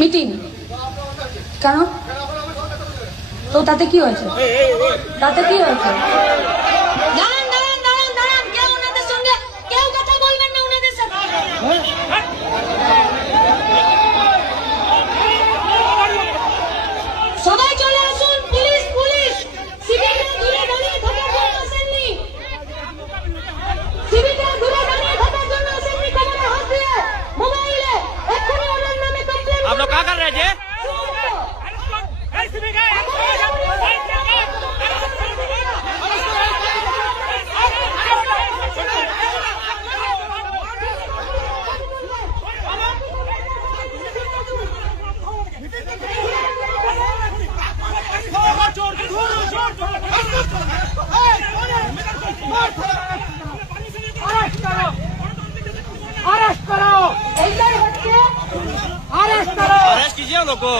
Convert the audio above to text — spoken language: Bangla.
মিটিং কেন? তো তাতে কি হয়েছে? তাতে কি হয়েছে? দাঁড়ান দাঁড়ান দাঁড়ান দাঁড়ান, কেউ ওনাদের সঙ্গে কেউ কথা বলবেন না ওনাদের সাথে। সবাই চলে আসুন। পুলিশ পুলিশ সিভিকরা দূরে দাঁড়িয়ে থাকার জন্য আসেননি। সিভিকরা দূরে দাঁড়িয়ে থাকার জন্য আসেননি। ক্যামেরা হাত দিয়ে মোবাইলে এক্ষুনি ওনার নামে কমপ্লেন। आप लोग क्या कर रहे थे? अरेस्ट कीजिए लोग को।